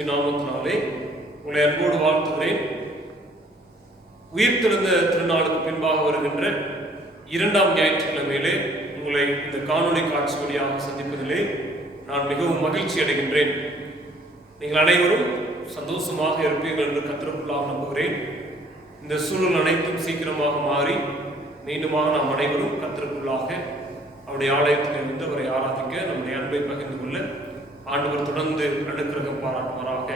கிறிஸ்துவின் நாமத்தினாலே உங்களை அன்போடு வாழ்த்துகிறேன். உயிர்த்தெழுந்த திருநாளுக்கு பின்பாக வருகின்ற 2ஆம் ஞாயிற்றுக்கிழமையிலே உங்களை இந்த காணொளி காட்சி வழியாக சந்திப்பதிலே நான் மிகவும் மகிழ்ச்சி அடைகின்றேன். நீங்கள் அனைவரும் சந்தோஷமாக இருப்பீர்கள் என்று கர்த்தருக்குள்ளாக நம்புகிறேன். இந்த சூழல் அனைத்தும் சீக்கிரமாக மாறி மீண்டுமாக நாம் அனைவரும் கர்த்தருக்குள்ளாக அவருடைய ஆலயத்தில் இருந்து அவரை ஆராதிக்க நம்முடைய அன்பை பகிர்ந்து கொள்ள ஆண்டவர் தொடர்ந்து அனுக்கிரகம் பாராட்டுவாராக.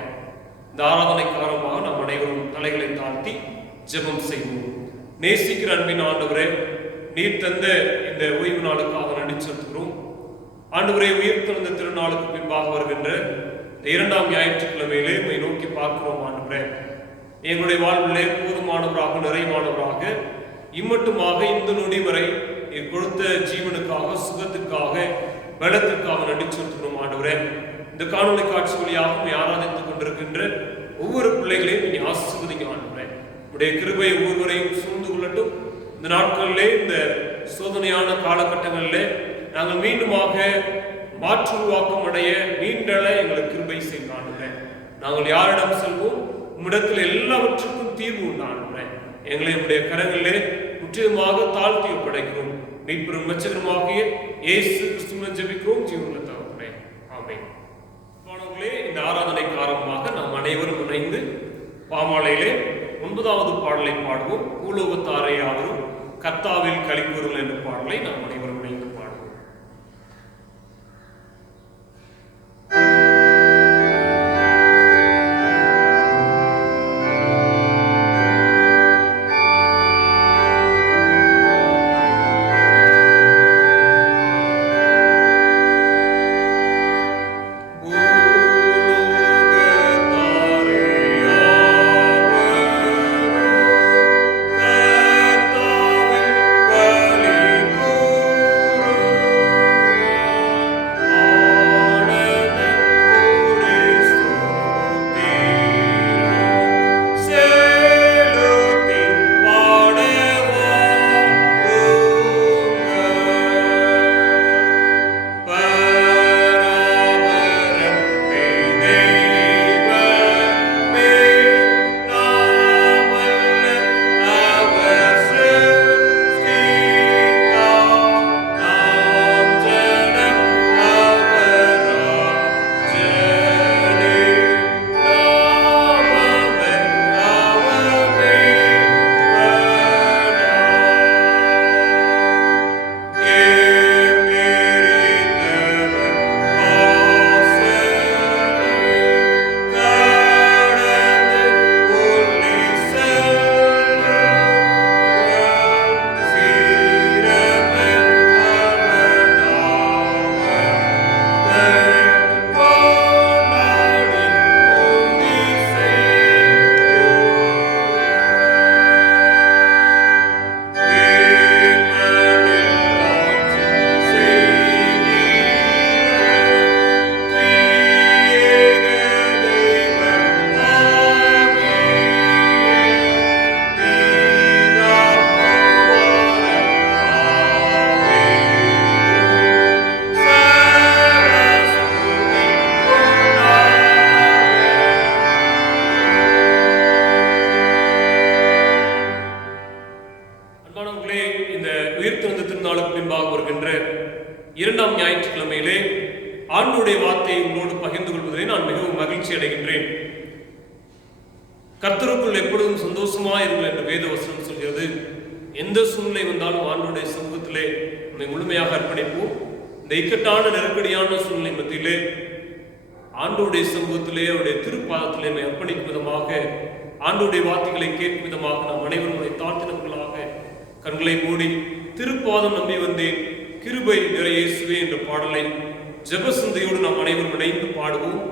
இந்த ஆராதனை காரணமாக நாம் அனைவரும் தலைகளை தாழ்த்தி ஜெபம் செய்வோம். நேசிக்கிற அன்பின் ஆண்டவரே, நீர் தந்த இந்த ஓய்வு நாளுக்காக நன்றி செலுத்துகிறோம். ஆண்டவரே, உயிர்த்தெழுந்த திருநாளுக்கு பின்பாக வருகின்ற இந்த 2ஆம் ஞாயிற்றுக்கிழமையிலே உம்மை நோக்கி பார்க்கிறோம். ஆண்டவரே, எங்களுடைய வாழ்விலே போதுமானவராக நிறைவானவராக இம்மட்டுமாக இந்த நொடி வரை நீர் கொடுத்த ஜீவனுக்காக, சுகத்துக்காக, பலத்திற்காக நன்றி செலுத்துகிறோம். ஆண்டவரே, இந்த காணொளி காட்சி வழியாக ஆராதித்துக் கொண்டிருக்கின்ற ஒவ்வொரு பிள்ளைகளையும் நீ ஆசீர்வதிங்க. ஆண்டவரே, உடைய கிருபை ஒவ்வொருவரையும் சூழ்ந்து கொள்ளட்டும். இந்த நாட்களிலே, இந்த சோதனையான காலகட்டங்களிலே நாங்கள் மீண்டுமாக மாற்று உருவாக்கம் அடைய மீண்டள எங்களுக்கு கிருபை செய்ய ஆண்டவரே. நாங்கள் யாரிடம் செல்வோம்? உம்மிடத்தில் எல்லாவற்றுக்கும் தீர்வு உண்டானவரே. எங்களை உடைய கரங்களிலே முற்றிலுமாக தாழ்த்தி ஒப்படைக்கிறோம். மீட்பெரும் இரட்சகருமாகிய இயேசு கிறிஸ்துவின் ஜெபிக்கிறோம் ஜீவனுள்ள தகப்பனே, ஆமென். மாணவர்களே, இந்த ஆராதனை காரணமாக நாம் அனைவரும் இணைந்து பாமாலையிலே 9வது பாடலை பாடுவோம். பூலோகத்தாரே யாவரும் கர்த்தாவில் களிகூறுங்கள் என்ற பாடலை நாம் அனைவரும் இணைந்து பாடுவோம். இந்த உயிர்த்தெழுந்த திருநாளுக்கு பின்பாக வருகின்ற 2ஆம் ஞாயிற்றுக்கிழமையிலே ஆண்டவருடைய வார்த்தையை உங்களோடு பகிர்ந்து கொள்வதிலே நான் மிகவும் மகிழ்ச்சி அடைகின்றேன். கர்த்தருக்குள் எப்பொழுதும் சந்தோஷமாயிருங்கள் என்று வேத வசனம் சொல்கிறது. எந்த சூழ்நிலை வந்தாலும் ஆண்டவருடைய சமூகத்திலே நம்மை முழுமையாக அர்ப்பணிப்போம். இந்த இக்கட்டான நெருக்கடியான சூழ்நிலை மத்தியிலே ஆண்டவருடைய சமூகத்திலே அவருடைய திருப்பாதத்திலே நம்மை அர்ப்பணிக்கும் விதமாக, ஆண்டவருடைய வார்த்தைகளை கேட்கும் விதமாக நாம் அனைவரும் தாழ்த்தினவர்களாக கண்களை மூடி திருப்பாதம் நம்பி வந்தேன் கிருபை நிறை இயேசுவே என்ற பாடலை ஜெப சிந்தையோடு நாம் அனைவரும் இணைந்து பாடுவோம்.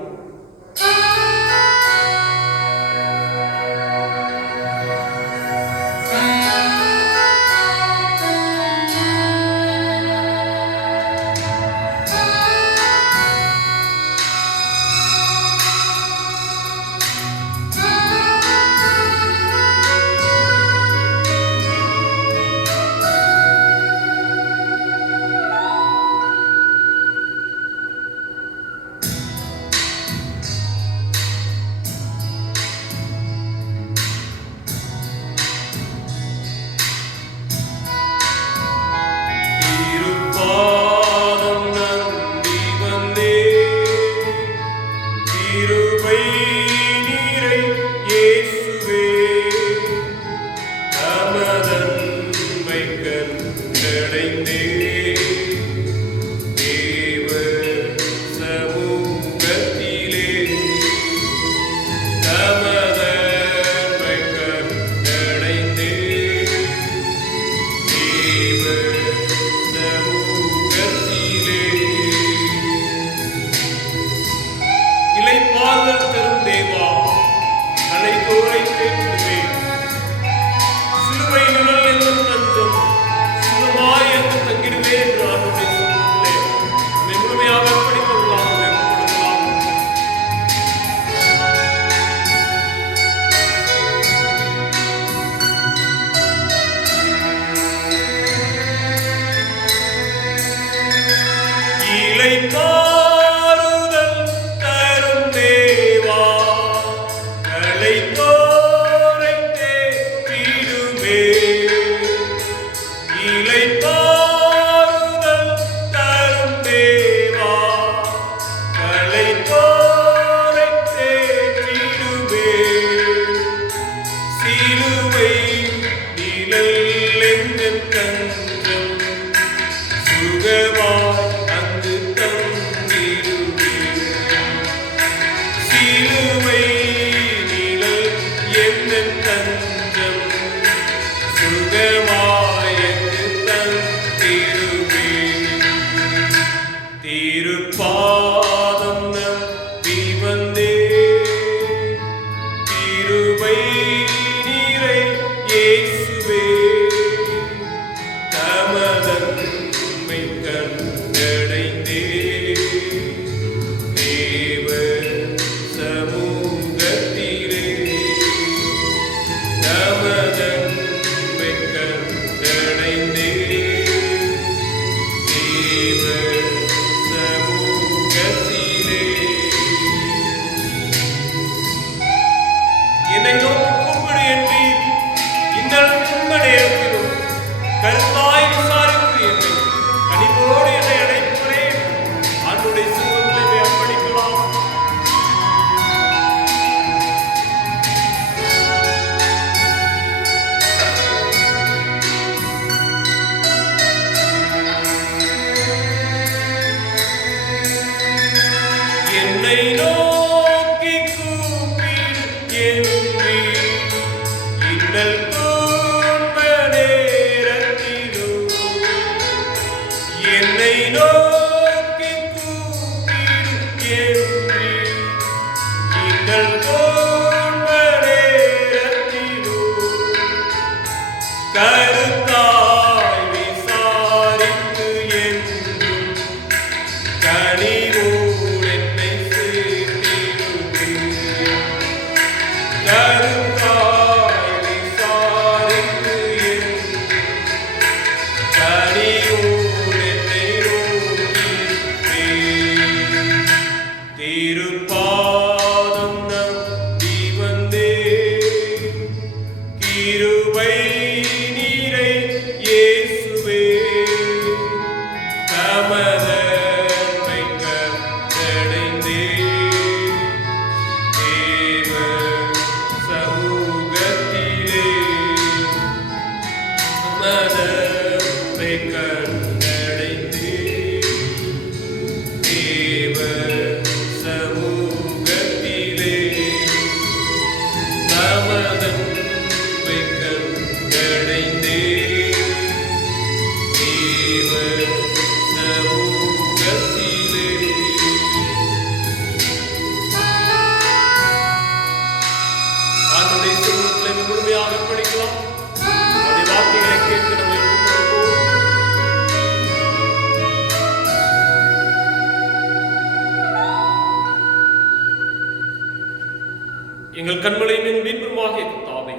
எங்கள் கண்மலையின் மீன்புறமாக தாவே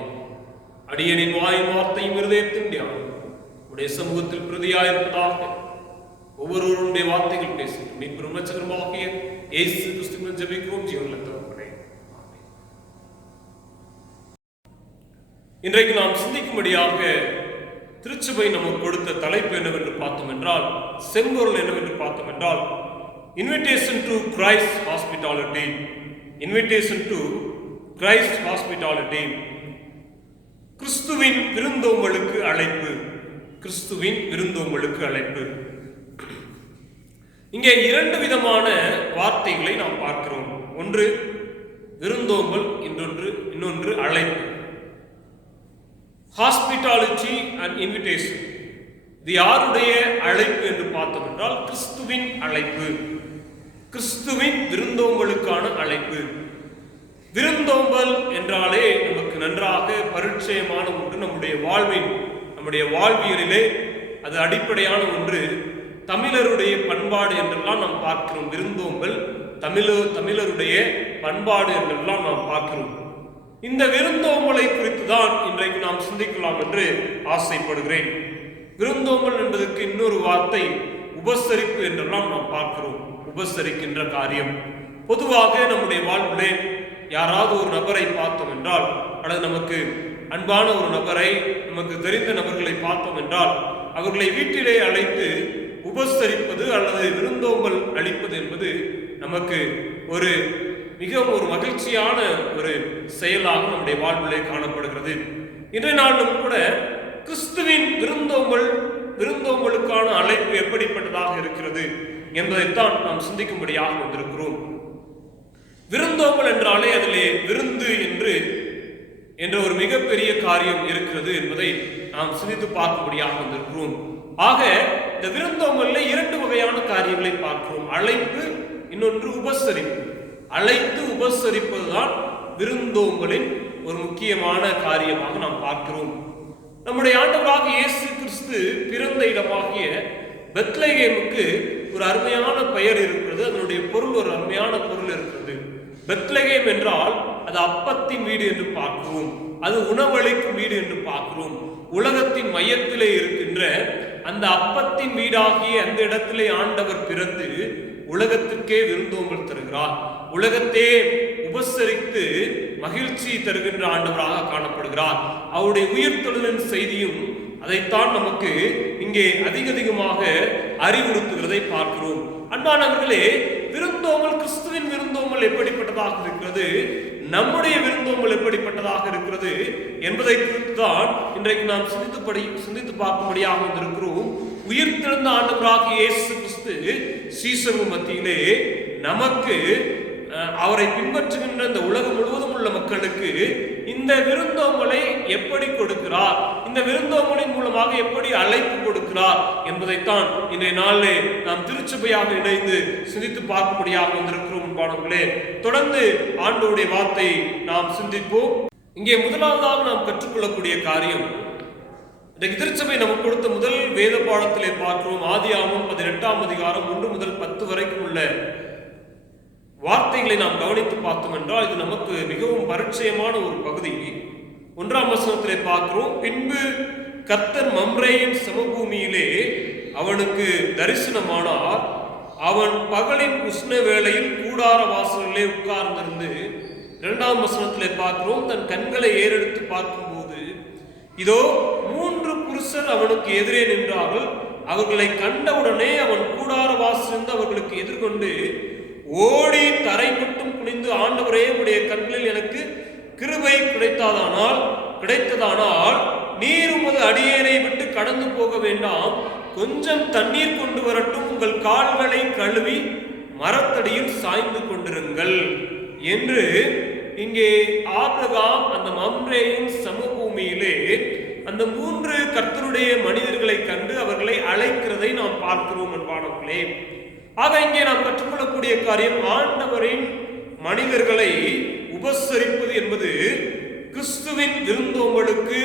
அடியனின் வாயின் வார்த்தையும் இருதயத்தின் தியானம் உடைய சமூகத்தில் பிரதியாயிருப்பதாக. ஒவ்வொருவருடைய வார்த்தைகள் பேசி மீன்புறும் ரட்சகருமாகிய இயேசு கிறிஸ்துவின் ஜெபிக்கிறோம் ஜீவனுள்ள தகப்பனே. இன்றைக்கு நாம் சிந்திக்கும்படியாக திருச்சபை நமக்கு கொடுத்த தலைப்பு என்னவென்று பார்த்தோம் என்றால், செம்பொருள் என்னவென்று பார்த்தோம் என்றால், invitation to Christ hospitality. Invitation to Christ hospitality. கிறிஸ்துவின் விருந்தோம்பலுக்கு அழைப்பு. கிறிஸ்துவின் விருந்தோம்பலுக்கு அழைப்பு. இங்கே இரண்டு விதமான வார்த்தைகளை நாம் பார்க்கிறோம். ஒன்று விருந்தோம்பல், இன்னொன்று அழைப்பு. Hospitality and invitation. இது யாருடைய அழைப்பு என்று பார்த்தோம் என்றால் கிறிஸ்துவின் அழைப்பு, கிறிஸ்துவின் விருந்தோம்பலுக்கான அழைப்பு. விருந்தோம்பல் என்றாலே நமக்கு நன்றாக பரிச்சயமான ஒன்று. நம்முடைய வாழ்வியலிலே அது அடிப்படையான ஒன்று. தமிழருடைய பண்பாடு என்றெல்லாம் நாம் பார்க்கிறோம். விருந்தோம்பல் தமிழருடைய பண்பாடு என்றெல்லாம் நாம் பார்க்கிறோம். இந்த விருந்தோம்பலை குறித்து தான் இன்றைக்கு நாம் சிந்திக்கலாம் என்று ஆசைப்படுகிறேன். விருந்தோம்பல் என்பதற்கு இன்னொரு வார்த்தை உபசரிப்பு என்றெல்லாம் நாம் பார்க்கிறோம். உபசரிக்கின்ற காரியம். பொதுவாக நம்முடைய வாழ்விலே யாராவது ஒரு நபரை பார்த்தோம் என்றால், அல்லது நமக்கு அன்பான ஒரு நபரை, நமக்கு தெரிந்த நபர்களை பார்த்தோம் என்றால், அவர்களை வீட்டிலே அழைத்து உபசரிப்பது அல்லது விருந்தோம்பல் அளிப்பது என்பது நமக்கு மிகவும் ஒரு மகிழ்ச்சியான ஒரு செயலாக நம்முடைய வாழ்விலே காணப்படுகிறது. இன்றைய நாளும் கூட கிறிஸ்துவின் விருந்தோம்பலுக்கான அழைப்பு எப்படிப்பட்டதாக இருக்கிறது என்பதைத்தான் நாம் சிந்திக்கும்படியாக வந்திருக்கிறோம். விருந்தோம்பல் என்றாலே அதிலே விருந்து என்ற ஒரு மிகப்பெரிய காரியம் இருக்கிறது என்பதை நாம் சிந்தித்து பார்க்கும்படியாக வந்திருக்கிறோம். ஆக இந்த விருந்தோம்பல்ல இரண்டு வகையான காரியங்களை பார்க்கிறோம். அழைப்பு, இன்னொன்று உபசரிப்பு. அழைத்து உபசரிப்பதுதான் விருந்தோம்பலின் ஒரு முக்கியமான காரியமாக நாம் பார்க்கிறோம். நம்முடைய ஆண்டவராக இயேசு கிறிஸ்து பிறந்த இடமாகிய பெத்லகேமுக்கு ஒரு அருமையான பெயர் இருக்கிறது. அதனுடைய பொருள், ஒரு அருமையான பொருள் இருக்கிறது. பெத்லகேம் என்றால் அது அப்பத்தின் வீடு என்று பார்க்கிறோம். அது உணவளிக்கும் வீடு என்று பார்க்கிறோம். உலகத்தின் மையத்திலே இருக்கின்ற அந்த அப்பத்தின் வீடாகிய அந்த இடத்திலே ஆண்டவர் பிறந்து உலகத்திற்கே விருந்தோம்பல் தருகிறார். உலகத்தே உபசரித்து மகிழ்ச்சி தருகின்ற ஆண்டவராக காணப்படுகிறார். அவருடைய உயிர்த்தெழுதலின் செய்தியும் அதைத்தான் நமக்கு இங்கே அதிகமாக அறிவுறுத்துகிறதை பார்க்கிறோம். அன்பானவர்களே, விருந்தோம்பல், கிறிஸ்துவின் விருந்தோம்பல் எப்படிப்பட்டதாக இருக்கிறது, நம்முடைய விருந்தோம்பல் எப்படிப்பட்டதாக இருக்கிறது என்பதை குறித்து தான் இன்றைக்கு நாம் சிந்தித்து பார்க்கும்படியாக வந்திருக்கிறோம். உயிர்த்தெழுந்த ஆண்டவராக இயேசு கிறிஸ்து சீசர்கள் மத்தியிலே நமக்கு, அவரை பின்பற்றுகின்ற இந்த உலகம் முழுவதும் உள்ள மக்களுக்கு இந்த விருந்தோம்பலை எப்படி கொடுக்கிறார், இந்த விருந்தோம்பலின் மூலமாக எப்படி அழைப்பு கொடுக்கிறார் என்பதைத்தான் இன்றைய நாளிலே நாம் திருச்சபையாக இணைந்து சிந்தித்து பார்க்கும்படியாக வந்திருக்கிறோம். அன்பானவர்களே, தொடர்ந்து ஆண்டவருடைய வார்த்தையை நாம் சிந்திப்போம். இங்கே முதலாவதாக நாம் கற்றுக்கொள்ளக்கூடிய காரியம், இன்றைக்கு திருச்சபை நமக்கு கொடுத்த முதல் வேத பாடத்திலே பார்க்கிறோம். ஆதியாகமம் 18ஆம் அதிகாரம் 1 முதல் 10 வரைக்கும் உள்ள வார்த்தைகளை நாம் கவனித்து பார்த்தோம் என்றால் இது நமக்கு மிகவும் பரிச்சயமான ஒரு பகுதி. 1ஆம் வசனத்திலே பார்க்கிறோம், பின்பு கர்த்தர் மம்ரேயின் சமபூமியிலே அவனுக்கு தரிசனமானார். அவன் பகலின் உஷ்ண வேளையில் கூடார வாசலிலே உட்கார்ந்திருந்து, 2ஆம் வசனத்திலே பார்க்கிறோம், தன் கண்களை ஏறெடுத்து பார்க்கும்போது இதோ 3 புருஷர் அவனுக்கு எதிரே நின்றார்கள். அவர்களை கண்டவுடனே அவன் கூடார வாசலிருந்து அவர்களுக்கு எதிர்கொண்டு ஓடி தரை மட்டும் குனிந்து, ஆண்டவரே, உடைய கண்களில் எனக்கு கிருபை கிடைத்ததானால் நீர் உமது அடியேனை விட்டு கடந்து போக வேண்டாம், கொஞ்சம் தண்ணீர் கொண்டு வரட்டும், உங்கள் கால்களை கழுவி மரத்தடியில் சாய்ந்து கொண்டிருங்கள் என்று இங்கே ஆபிரகாம் அந்த மம்ரேயின் சமபூமியிலே அந்த 3 கர்த்தருடைய மனிதர்களை கண்டு அவர்களை அழைக்கிறதை நாம் பார்க்கிறோம். அன்பானவர்களே, ஆக இங்கே நாம் கற்றுக்கொள்ளக்கூடிய காரியம், ஆண்டவரின் மனிதர்களை உபசரிப்பது என்பது கிறிஸ்துவின் விருந்தோம்பலுக்கு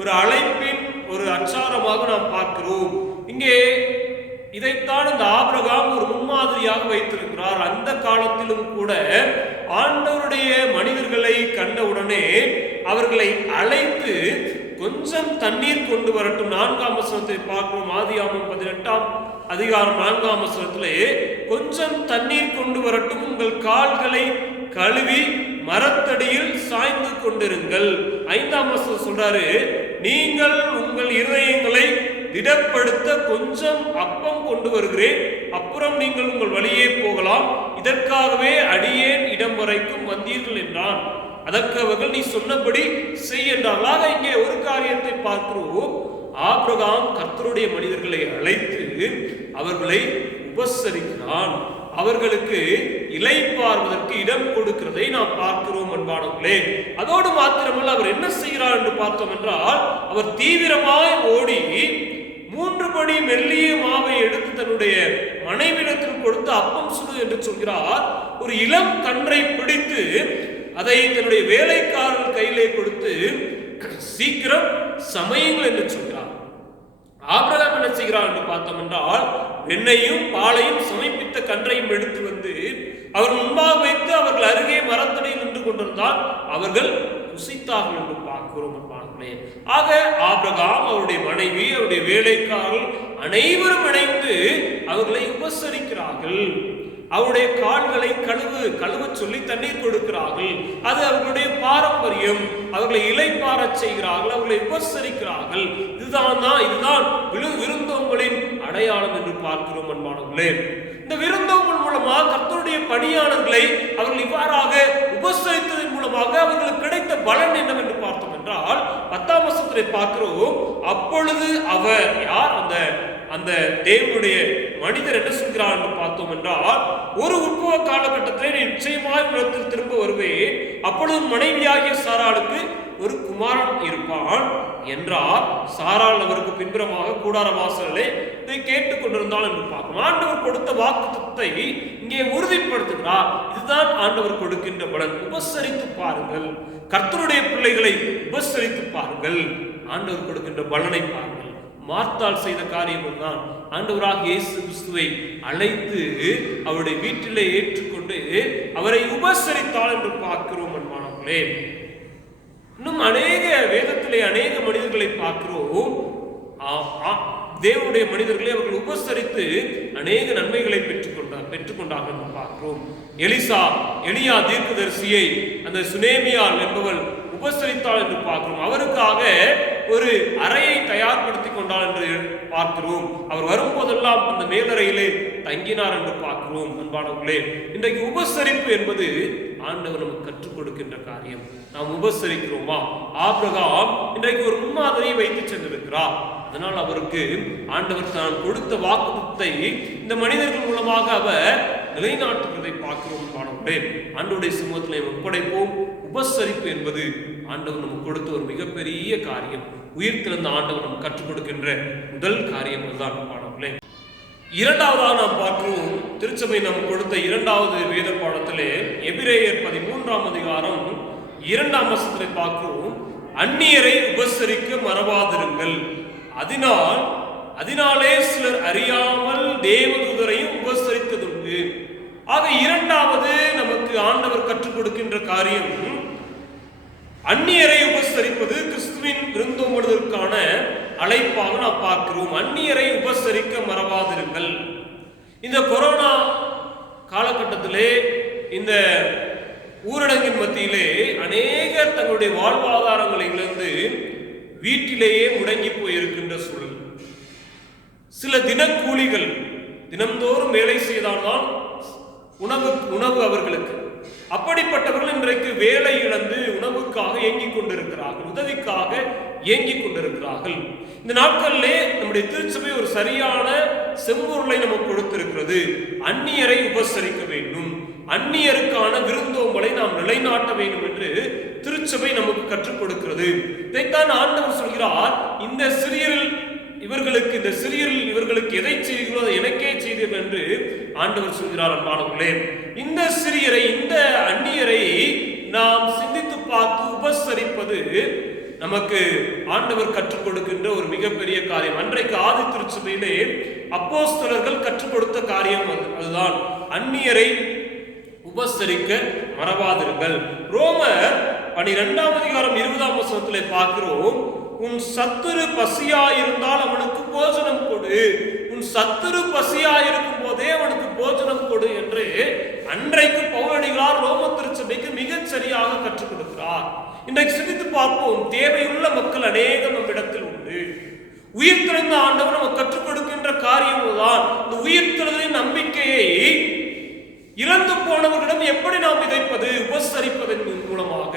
ஒரு அழைப்பின் ஒரு அச்சாரமாக நாம் பார்க்கிறோம். இங்கே இதைத்தான் இந்த ஆபிரகாம் ஒரு முன்மாதிரியாக வைத்திருக்கிறார். அந்த காலத்திலும் கூட ஆண்டவருடைய மனிதர்களை கண்டவுடனே அவர்களை அழைத்து கொஞ்சம் தண்ணீர் கொண்டு வரட்டும். 4ஆம் வசனத்தை பார்க்கிறோம். ஆதியாகமம் 18ஆம் அதிகாரம் 4ஆம் வசனத்திலே கொஞ்சம் தண்ணீர் கொண்டு வரட்டும், உங்கள் கால்களை கழுவி மரத்தடியில் சாய்ந்து கொண்டிருங்கள். 5ஆம் வசனம் சொல்றாரு, நீங்கள் உங்கள் இருதயங்களை திடப்படுத்த கொஞ்சம் அப்பம் கொண்டு வருகிறேன், அப்புறம் நீங்கள் உங்கள் வழியே போகலாம், இதற்காகவே அடியேன் இடம் வரைக்கும் வந்தீர்கள் என்றான். அதற்கு அவர்கள் நீ சொன்னபடி செய் என்றார்களாக. இங்கே ஒரு காரியத்தை பார்க்கிறோம். ஆபிரகாம் கர்த்தருடைய மனிதர்களை அழைத்து அவர்களை உபசரிக்கிறான், அவர்களுக்கு இளைப்பாறுவதற்கு இடம் கொடுக்கிறதை நாம் பார்க்கிறோம் அன்பானவர்களே. அதோடு மாத்திரமல்ல, அவர் என்ன செய்கிறார் என்று பார்த்தோம் என்றால், அவர் தீவிரமாய் ஓடி 3 படி மெல்லிய மாவை எடுத்து தன்னுடைய மனைவிடத்தில் கொடுத்து அப்பம் சுடு என்று சொல்கிறார். ஒரு இளம் கன்றை பிடித்து அதை தன்னுடைய வேலைக்காரர்கள் கையிலே கொடுத்து சீக்கிரம் சமையுங்கள் என்று சொல்கிறார். ஆபிரகாம் என்ன செய்கிறார் என்று பார்த்தோம் என்றால், வெண்ணையும் பாலையும் சமைப்பித்த கன்றையும் எடுத்து வந்து அவர் முன்பாக வைத்து அவர்கள் அருகே மரத்தடியில் நின்று கொண்டிருந்தால் அவர்கள் ருசித்தார்கள் என்று பார்க்கிறோம். ஆக ஆபிரகாம், அவருடைய மனைவி, அவருடைய வேலைக்காரர்கள் அனைவரும் இணைந்து அவர்களை உபசரிக்கிறார்கள். அவருடைய கால்களை கழுவ சொல்லி தண்ணீர் கொடுக்கிறார்கள். அது அவர்களுடைய பாரம்பரியம். அவர்களை இளைப்பாற செய்கிறார்கள், அவர்களை உபசரிக்கிறார்கள். இதுதான் விருந்தோம்பலின் அடையாளம் என்று பார்க்கிறோம் அன்பானவர்களே. இந்த விருந்தோம்பல் மூலமாக கர்த்தருடைய பணியாளர்களை அவர்கள் இவ்வாறாக உபசரித்ததன் மூலமாக அவர்களுக்கு கிடைத்த பலன் என்னவென்று பார்த்தோம் என்றால், 10ஆம் வசனத்திலே பார்க்கிறோம். அப்பொழுது அவர் யார்? அந்த தேவனுடைய மனிதர் என்ன சொல்கிறார் என்று பார்த்தோம் என்றால், ஒரு உட்பவ காலகட்டத்திலே நீ நிச்சயமாய் உலகத்தில் திரும்ப வருவேன், அப்பொழுது மனைவியாகிய சாராளுக்கு ஒரு குமாரன் இருப்பான் என்றார். சாராள் அவருக்கு பின்புறமாக கூடார வாசலிலே இதை கேட்டுக் கொண்டிருந்தாள் என்று பார்க்கணும். ஆண்டவர் கொடுத்த வாக்குத்தத்தை இங்கே உறுதிப்படுத்துகிறார். இதுதான் ஆண்டவர் கொடுக்கின்ற பலன். உபசரித்து பாருங்கள், கர்த்தருடைய பிள்ளைகளை உபசரித்து பாருங்கள், ஆண்டவர் கொடுக்கின்ற பலனை பாருங்கள். மார்த்தாள் செய்த காரியம் தான். ஆண்டவராக இயேசு கிறிஸ்துவை அழைத்து அவருடைய வீட்டிலே ஏற்றுக்கொண்டு அவரை உபசரித்தாள் என்று பார்க்கிறோம் அன்பானவர்களே. இன்னும் அநேக வேதத்திலே அநேக மனிதர்களை பார்க்கிறோம். தேவனுடைய மனிதர்களை அவர்கள் உபசரித்து அநேக நன்மைகளை பெற்றுக்கொண்டார்கள் என்று பார்க்கிறோம். எலியா தீர்க்கதரிசியை அந்த சுனேமியால் என்பவள் உபசரித்தாள் என்று பார்க்கிறோம். அவருக்காக ஒரு அறையை தயார்படுத்திக் கொண்டாள் என்று பார்க்கிறோம். அவர் வரும்போதெல்லாம் அந்த மேலறையிலே தங்கினார் என்று பார்க்கிறோம். அன்பானவர்களே, இன்றைக்கு உபசரிப்பு என்பது ஆண்டவர் நமக்கு கற்றுக் கொடுக்கின்ற காரியம். நாம் உபசரிக்கிறோமா? ஆபிரகாம் இன்றைக்கு ஒரு முன்மாதிரியை வைத்து சென்றிருக்கிறார். அதனால் அவருக்கு ஆண்டவர் தான் கொடுத்த வாக்குத்தத்தை இந்த மனிதர்கள் மூலமாக அவர் நிலைநாட்டுகிறதை பார்க்கிறோம். ஆண்டவருடைய சமூகத்திலே ஒப்படைப்போம். உபசரிப்பு என்பது ஆண்டவர் நமக்கு கொடுத்த ஒரு மிகப்பெரிய காரியம். உயிர்த்திருந்த ஆண்டவர் நமக்கு கற்றுக் கொடுக்கின்ற முதல் காரியம் அதுதான். பாடங்களே, இரண்டாவதாக நாம் பார்க்கிறோம். திருச்சபை நமக்கு கொடுத்த இரண்டாவது வேத பாடத்திலே எபிரேயர் 13ஆம் அதிகாரம் 2ஆம் வசனத்தை பார்க்கிறோம். அந்நியரை உபசரிக்க மறவாதிருங்கள், அதனாலே சிலர் அறியாமல் தேவதூதரையும் உபசரித்ததுண்டு. ஆக இரண்டாவது நமக்கு ஆண்டவர் கற்றுக் கொடுக்கின்ற காரியம் அந்நியரை உபசரிப்பது கிறிஸ்துவின் விருந்தோம்பலுக்கான அழைப்பாக நாம் பார்க்கிறோம். அந்நியரை உபசரிக்க மறவாதிருங்கள். இந்த கொரோனா காலகட்டத்திலே, இந்த ஊரடங்கின் மத்தியிலே அநேகர் தங்களுடைய வாழ்வாதாரங்களை இழந்து வீட்டிலேயே முடங்கி போயிருக்கின்ற சூழல். சில தினக்கூலிகள் தினந்தோறும் வேலை செய்தால்தான் உணவு அவர்களுக்கு. அப்படிப்பட்டவர்கள் இன்றைக்கு வேலை இழந்து உணவுக்காக ஏங்கிக் கொண்டிருக்கிறார்கள், உதவிக்காக ஏங்கிக் கொண்டிருக்கிறார்கள். இந்த நாட்களிலே நம்முடைய திருச்சபை ஒரு சரியான செம்பொருளை நமக்கு கொடுத்திருக்கிறது. அந்நியரை உபசரிக்க வேண்டும், அந்நியருக்கான விருந்தோம்பலை நாம் நிலைநாட்ட வேண்டும் என்று திருச்சபை நமக்கு கற்றுக் கொடுக்கிறது. இதைத்தான் ஆண்டவர் சொல்கிறார், இந்த சிறியரில் இவர்களுக்கு எதை செய்கிறோ அதை எனக்கே செய்தீர்கள் என்று ஆண்டவர் சொல்கிறார். அன்பானவர்களே, இந்த சிறியரை, இந்த அந்நியரை நாம் சிந்தித்து பார்த்து உபசரிப்பது நமக்கு ஆண்டவர் கற்றுக் கொடுக்கின்ற ஒரு மிகப்பெரிய காரியம். அன்றைக்கு ஆதி திருச்சபையிலே அப்போஸ்தலர்கள் கற்றுக் கொடுத்த காரியம் அதுதான். அந்நியரை உபசரிக்க மறவாதிருங்கள். ரோமர் 12ஆம் அதிகாரம் 20ஆம் வசனத்திலே பார்க்கிறோம். உன் சத்துரு பசியாயிருந்தால் அவனுக்கு போஜனம் கொடு, உன் சத்துரு பசியாயிருக்கும் போதே அவனுக்கு போஜனம் கொடு என்று அன்றைக்கு பவுலடிகளார் ரோம திருச்சபைக்கு மிகச் சரியாக கற்றுக் கொடுக்கிறார். இன்றைக்கு சிந்தித்து பார்ப்போம். தேவையுள்ள மக்கள் அநேகம் நம்மிடத்தில் உண்டு. உயிர்த்தெழுந்த ஆண்டவர் நமக்கு கற்றுக் கொடுக்கின்ற காரியம் தான். இந்த உயிர்த்தெழுதலின் நம்பிக்கையை இறந்து போனவர்களிடம் எப்படி நாம் விதைப்பது? உபசரிப்பதன் மூலமாக,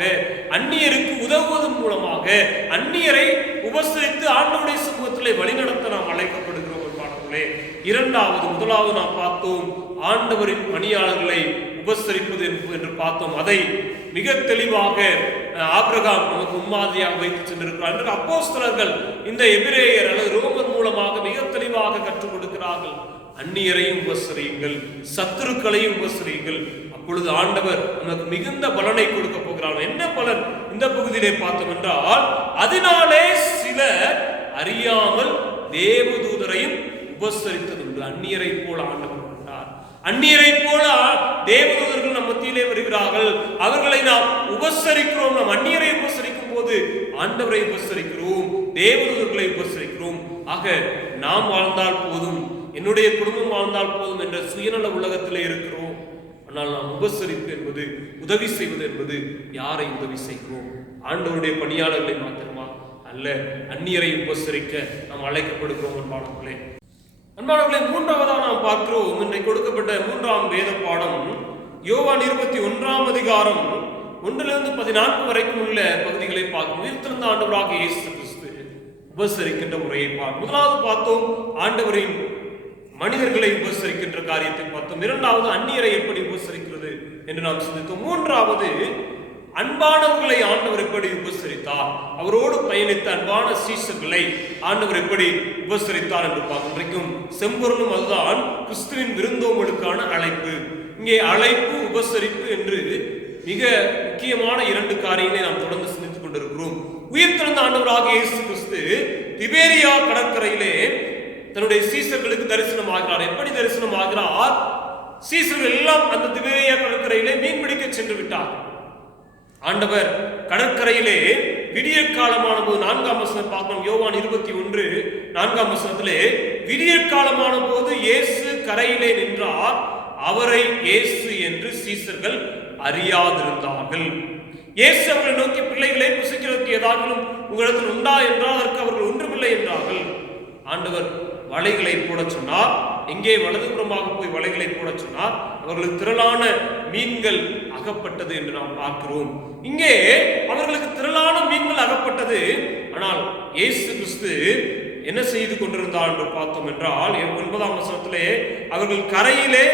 அந்நியருக்கு உதவுவதன் மூலமாக, அந்நியரை உபசரித்து ஆண்டவருடைய சமூகத்திலே வழிநடத்த நாம் அழைக்கப்படுகிறோம். இரண்டாவது, முதலாவது நாம் பார்த்தோம் ஆண்டவரின் பணியாளர்களை உபசரிப்பது என்று பார்த்தோம். அதை மிக தெளிவாக ஆபிரகாம் நமக்கு முன்மாதிரியாக வைத்து சென்றிருக்கிறார். அப்போஸ்தலர்கள் இந்த எபிரேயர் அல்லது ரோமர் மூலமாக மிக தெளிவாக கற்றுக் கொடுக்கிறார்கள். அந்நியரையும் உபசரியுங்கள், சத்துருக்களையும் உபசரியுங்கள், அப்பொழுது ஆண்டவர் நமக்கு மிகுந்த பலனை கொடுக்க போகிறார். என்ன பலன் இந்த பகுதியிலே பார்த்தோம் என்றால், அதனாலே சிலர் அறியாமல் தேவதூதரையும் உபசரித்ததுண்டு. அந்நியரை போல ஆண்டவர் கொண்டார். அந்நியரை போல தேவதூதர்கள் நம் மத்தியிலே வருகிறார்கள். அவர்களை நாம் உபசரிக்கிறோம். நாம் அந்நியரை உபசரிக்கும் போது ஆண்டவரை உபசரிக்கிறோம், தேவதூதர்களை உபசரிக்கிறோம். ஆக நாம் வாழ்ந்தால் போதும், என்னுடைய குடும்பம் வாழ்ந்தால் போதும் என்ற சுயநல உலகத்திலே இருக்கிறோம். ஆனால் நாம் உபசரிப்பு என்பது, உதவி செய்வது என்பது, யாரை உதவி செய்கிறோம்? ஆண்டவருடைய பணியாளர்களை மாத்திரமா அல்ல, அந்நியரை உபசரிக்க நாம் அழைக்கப்படுகிறோம். அன்பானவர்களே, மூன்றாவதாக நாம் பார்க்கிறோம். இன்றைக்கு கொடுக்கப்பட்ட மூன்றாம் வேத பாடம் யோவான் 21 அதிகாரம் 1-14 வரைக்கும் உள்ள பகுதிகளை பார்க்கும். உயிர்த்தெழுந்த ஆண்டவராக இயேசு கிறிஸ்து உபசரிக்கின்ற முறையை பார்க்கும். முதலாவது பார்த்தோம் ஆண்டவரின் மனிதர்களை உபசரிக்கின்ற காரியத்தை பார்த்தோம். இரண்டாவது அந்நியரை எப்படி உபசரிக்கிறது என்று நாம் சிந்தித்தோம். மூன்றாவது அன்பானவர்களை ஆண்டவர் எப்படி உபசரித்தார், அவரோடு பயணித்த அன்பான சீஷர்களை ஆண்டவர் எப்படி உபசரித்தார் என்று பார்க்கின்றைக்கும் செம்பொருளும் அதுதான் கிறிஸ்துவின் விருந்தோம்பலுக்கான அழைப்பு. இங்கே அழைப்பு, உபசரிப்பு என்று மிக முக்கியமான 2 காரியங்களை நாம் தொடர்ந்து சிந்தித்துக் கொண்டிருக்கிறோம். உயிர்த்தெழுந்த ஆண்டவராக இயேசு கிறிஸ்து திபேரியா கடற்கரையிலே தன்னுடைய சீஷர்களுக்கு தரிசனம் ஆகிறார். எப்படி தரிசனம் ஆகிறார்? சீஷர்கள் எல்லாம் அந்த திபேரியா கடற்கரையிலே மீன் பிடிக்க சென்று விட்டார். ஆண்டவர் கடற்கரையிலே விடிய காலமான போது 4ஆம் வசனம் பார்க்கிறோம். யோவான் 21:4 வசனத்திலே விடிய காலமான போது இயேசு கரையிலே நின்றார். அவரை இயேசு என்று சீஷர்கள் அறியாதிருந்தார்கள். இயேசு அவர்களை நோக்கி, பிள்ளைகளை புசிக்கிறதுக்கு ஏதாவது உங்களிடத்தில் உண்டா என்றால் அதற்கு அவர்கள் ஒன்றுமில்லை என்றார்கள். ஆண்டவர் வலைகளை போட சொன்னார். எங்கே வலதுபுறமாக போய் வலைகளை போட சொன்னார். அவர்களுக்கு திரளான மீன்கள் அகப்பட்டது என்று நாம் பார்க்கிறோம். இங்கே அவர்களுக்கு திரளான மீன்கள் அகப்பட்டது. ஆனால் இயேசு கிறிஸ்து என்ன செய்து கொண்டிருந்தார் என்று பார்த்தோம் என்றால் 9ஆம் வசனத்திலே அவர்கள் கரையிலே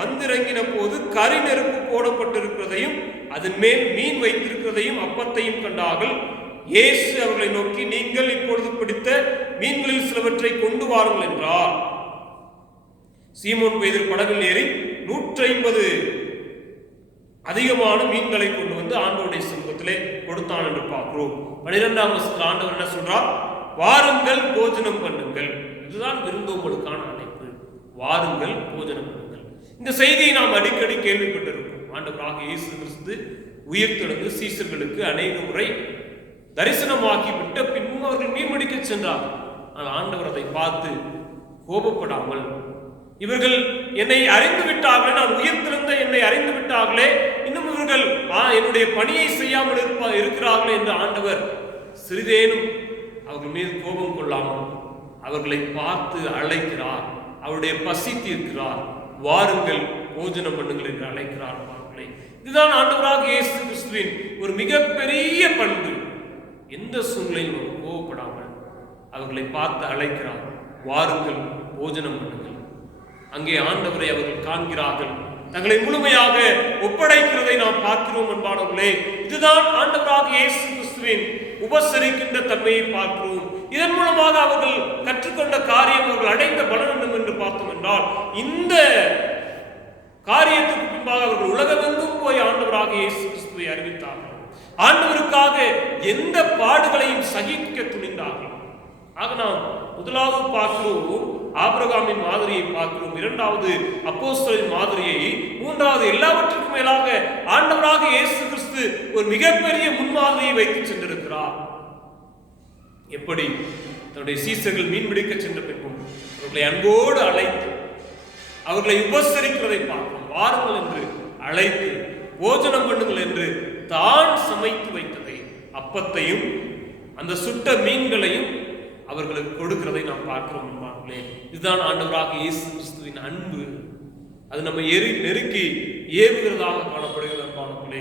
வந்திறங்கின போது கரி நெருப்பு போடப்பட்டிருக்கிறதையும் அதன் மேல் மீன் வைத்திருக்கிறதையும் அப்பத்தையும் கண்டார்கள். இயேசு அவர்களை நோக்கி, நீங்கள் இப்பொழுது பிடித்த மீன்களில் சிலவற்றை கொண்டு வாருங்கள் என்றார். சீமோன் பேதுரு படகில் ஏறி 150 அதிகமான மீன்களை கொண்டு வந்து ஆண்டவருடைய சமூகத்திலே கொடுத்தான் என்று பார்க்கிறோம். 12ஆம் வசனத்தில் ஆண்டவர் என்ன சொல்றார்? வாருங்கள், போஜனம் பண்ணுங்கள். இதுதான் விருந்தோம்பலுக்கான அழைப்பு. வாருங்கள், போஜனம் பண்ணுங்கள். இந்த செய்தியை நாம் அடிக்கடி கேள்விப்பட்டிருக்கோம். ஆண்டவராக இயேசு கிறிஸ்து உயிர்த்தெழுந்து சீஷர்களுக்கு அநேக முறை தரிசனமாக்கி விட்ட பின்பும் அவர்கள் மீன்பிடிக்க சென்றார்கள். ஆனால் ஆண்டவர் அதை பார்த்து கோபப்படாமல், இவர்கள் என்னை அறிந்து விட்டார்களே, நான் உயிர்த்தெழுந்த என்னை அறிந்து விட்டார்களே, இன்னும் இவர்கள் என்னுடைய பணியை செய்யாமல் இருக்கிறார்களே என்று ஆண்டவர் சிறிதேனும் அவர்கள் மீது கோபம் கொள்ளாமல் அவர்களை பார்த்து அழைக்கிறார். அவருடைய பசி தீர்க்கிறார். வாருங்கள், போஜனம் பண்ணுங்கள் என்று அழைக்கிறார். இதுதான் ஆண்டவராக இயேசு கிறிஸ்துவின் ஒரு மிகப்பெரிய பண்பு. எந்த சூழ்நிலையும் கோபப்படாமல் அவர்களை பார்த்து அழைக்கிறார். வாருங்கள், போஜனம் பண்ணுங்கள். அங்கே ஆண்டவரை அவர்கள் காண்கிறார்கள். தங்களை முழுமையாக ஒப்படைக்கிறதை நாம் பார்க்கிறோம். அன்பானவர்களே, இதுதான் ஆண்டவராக இயேசு கிறிஸ்துவின் உபசரிக்கின்ற தன்மையை பார்க்கிறோம். இதன் மூலமாக அவர்கள் கற்றுக்கொண்ட காரியம், அவர்கள் அடைந்த பலன் என்று பார்த்தோம் என்றால், இந்த காரியத்துக்கு பின்பாக அவர்கள் உலகமெங்கும் போய் ஆண்டவராக இயேசு கிறிஸ்துவை அறிவித்தார்கள். ஆண்டவருக்காக எந்த பாடுகளையும் சகிக்க துணிந்தார்கள். ஆக நாம் முதலாவது பார்க்கிறோம் ஆபிரகாமின் மாதிரியை பார்க்கிறோம். இரண்டாவது அப்போஸ்தலரின் மாதிரியை, மூன்றாவது எல்லாவற்றுக்கும் மேலாக ஆண்டவராக இயேசு கிறிஸ்து ஒரு மிகப்பெரிய முன்மாதிரியை வைத்து சென்றிருக்கிறார். எப்படி தன்னுடைய சீஷர்கள் மீன்பிடிக்க சென்ற பின்பும் அவர்களை அன்போடு அழைத்து அவர்களை உபசரிக்கிறதை பார்க்கிறோம். வாருங்கள் என்று அழைத்து போஜனம் பண்ணுங்கள் என்று தான் சமைத்து வைத்ததை, அப்பத்தையும் அந்த சுட்ட மீன்களையும் அவர்களுக்கு கொடுக்கிறதை நாம் பார்க்கிறோம். இதுதான் ஆண்டவராக இயேசு கிறிஸ்துவின் அன்பு. அது நம்ம நெருக்கி ஏவுகிறதாக காணப்படுகிறது. அன்பானவர்களே,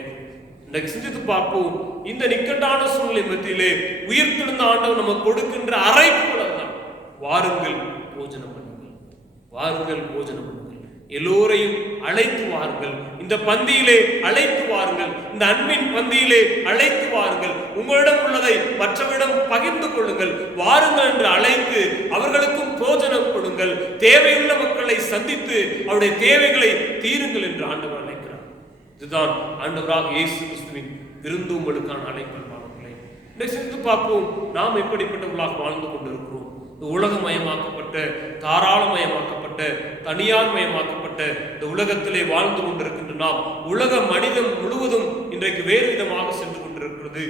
இன்றைக்கு சிந்தித்து பார்ப்போம். இந்த நிக்கட்டான சூழ்நிலை மத்தியிலே உயிர்த்தெழுந்த ஆண்டவர் நமக்கு கொடுக்கின்ற அழைப்புகள் தான், வாருங்கள் போஜனம் பண்ணுங்கள், வாருங்கள் போஜனம் பண்ணுங்கள், எல்லோரையும் அழைத்து வாருங்கள், இந்த பந்தியிலே அழைத்து வாருங்கள், இந்த அன்பின் பந்தியிலே அழைத்து வாருங்கள், உங்களிடம் உள்ளதை மற்றவரிடம் பகிர்ந்து கொள்ளுங்கள், வாருங்கள் என்று அழைத்து அவர்களுக்கும் போஜனம் கொடுங்கள், தேவையுள்ள மக்களை சந்தித்து அவருடைய தேவைகளை தீருங்கள் என்று ஆண்டவர் அழைக்கிறார். இதுதான் ஆண்டவராக இயேசு கிறிஸ்துவின் விருந்து உங்களுக்கான அழைப்பு. சிந்தித்து பார்ப்போம், நாம் எப்படிப்பட்டவர்களாக வாழ்ந்து கொண்டிருக்கிறோம். இந்த உலகமயமாக்கப்பட்ட, தாராளமயமாக்கப்பட்ட, தனியார் மயமாக்கப்பட்ட இந்த உலகத்திலே வாழ்ந்து கொண்டிருக்கின்ற நாம், உலக மனிதன் முழுவதும் இன்றைக்கு வேறு விதமாக சென்று கொண்டிருக்கிறது.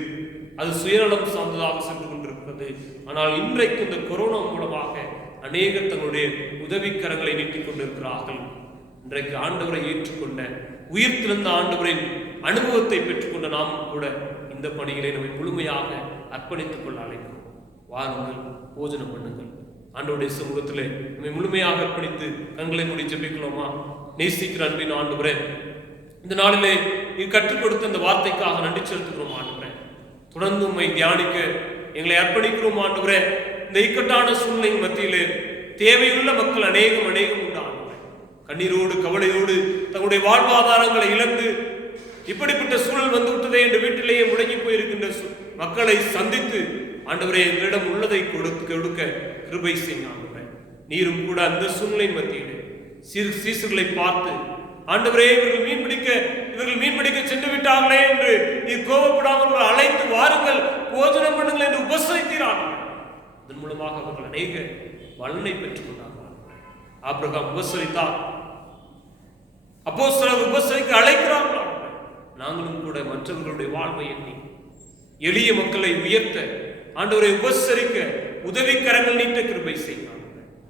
அது சுயநலம் சார்ந்ததாக சென்று கொண்டிருக்கிறது. ஆனால் இன்றைக்கு இந்த கொரோனா மூலமாக அநேகர் தங்களுடைய உதவிக்கரங்களை நீட்டிக் கொண்டிருக்கிறார்கள். இன்றைக்கு ஆண்டவரை ஏற்றுக்கொண்ட, உயிர்த்தெழுந்த ஆண்டவரின் அனுபவத்தை பெற்றுக்கொண்ட நாம் கூட இந்த பணிகளை நம்மை முழுமையாக அர்ப்பணித்துக் கொள்ள அழைக்கிறோம். வாருங்கள், போஜனம் பண்ணுங்கள். ஆண்டவருடைய சமூகத்திலே நம்மை முழுமையாக அர்ப்பணித்து கண்களை மூடி ஜெபிக்கலாமா? நேசிக்கிற அன்பின் ஆண்டவரே, இந்த நாளிலே நீ கற்றுக் கொடுத்த இந்த வார்த்தைக்காக நன்றி செலுத்துகிறோம் ஆண்டவரே. தொடர்ந்து உம்மை தியானிக்க எங்களை அர்ப்பணிக்கிறோம் ஆண்டவரே. இந்த இக்கட்டான சூழ்நிலை மத்தியிலே தேவையுள்ள மக்கள் அநேகம் உண்டு ஆண்டவரே. கண்ணீரோடு கவலையோடு தங்களுடைய வாழ்வாதாரங்களை இழந்து இப்படிப்பட்ட சூழல் வந்து விட்டதே என்று வீட்டிலேயே முடங்கி போயிருக்கின்ற மக்களை சந்தித்து ஆண்டவரே எங்களிடம் உள்ளதை கொடுக்க கிருபை செய்யுங்க ஆண்டவரே. நீரும் கூட அந்த சூழ்நிலை மத்தியிலே சீசர்களை பார்த்து ஆண்டவரே இவர்கள் மீன் பிடிக்க சென்று விட்டார்களே என்று நீர் கோபப்படாமல் அழைத்து வாருங்கள், போஜனம் பண்ணுங்கள் என்று உபசரிக்கிறார்கள். அதன் மூலமாக அவர்கள் அநேக பலனை பெற்றுக் கொண்டார்கள். ஆபிரகாம் உபசரித்தார், அப்போஸ்தலர் உபசரிக்க அழைக்கிறார்கள். நாங்களும் கூட மற்றவர்களுடைய வாழ்வை எண்ணி எளிய மக்களை உயர்த்த, ஆண்டவரை உபசரிக்க உதவி கரங்கள் நீட்ட கிருபை செய்கிறார்.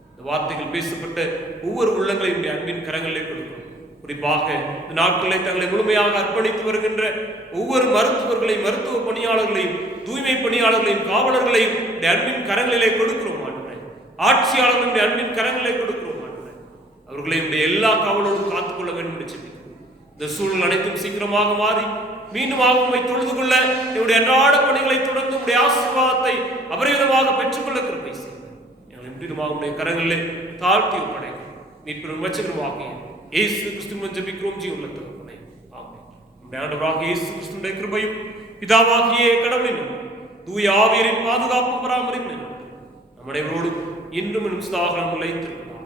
இந்த வார்த்தைகள் பேசப்பட்ட ஒவ்வொரு உள்ளங்களையும் அன்பின் கரங்களை கொடுக்கிறோம். குறிப்பாக இந்த நாட்களை தங்களை முழுமையாக அர்ப்பணித்து வருகின்ற ஒவ்வொரு மருத்துவர்களையும், மருத்துவ பணியாளர்களையும், தூய்மை பணியாளர்களையும், காவலர்களையும் அன்பின் கரங்களிலே கொடுக்கிறோம் ஆண்டவரே. ஆட்சியாளர்களுடைய அன்பின் கரங்களை கொடுக்கிறோம் ஆண்டவரே. அவர்களை எல்லா காவலோடும் காத்துக்கொள்ள வேண்டும் என்று சொல்லி இந்த சூழல் அனைத்தும் சீக்கிரமாக மாறி மீண்டும் உம்மை தொழுது கொள்ள என்னுடைய அன்றாட பணிகளை தொடர்ந்து உடைய ஆசீர்வாதத்தை அபரிவிதமாக பெற்றுக்கொள்ள கிருபை செய்யுங்கள். எங்களை மீண்டும் உடைய கரங்களிலே தாழ்த்தி ஒப்படைக்கிறோம். மீட்பெரும் இரட்சகருமாகிய இயேசு கிறிஸ்துவின் ஜெபிக்கிறோம் ஜீவனுள்ள தகப்பனே, ஆமென். நம்முடைய ஆண்டவராகிய இயேசு கிறிஸ்துவின் கிருபையும் பிதாவாகிய கடவுளின் தூய ஆவியரின் பாதுகாப்பு பராமரிப்பு நம்முடையவரோடு இன்றும் சதா காலம் நிலைத்திருக்கிறார்.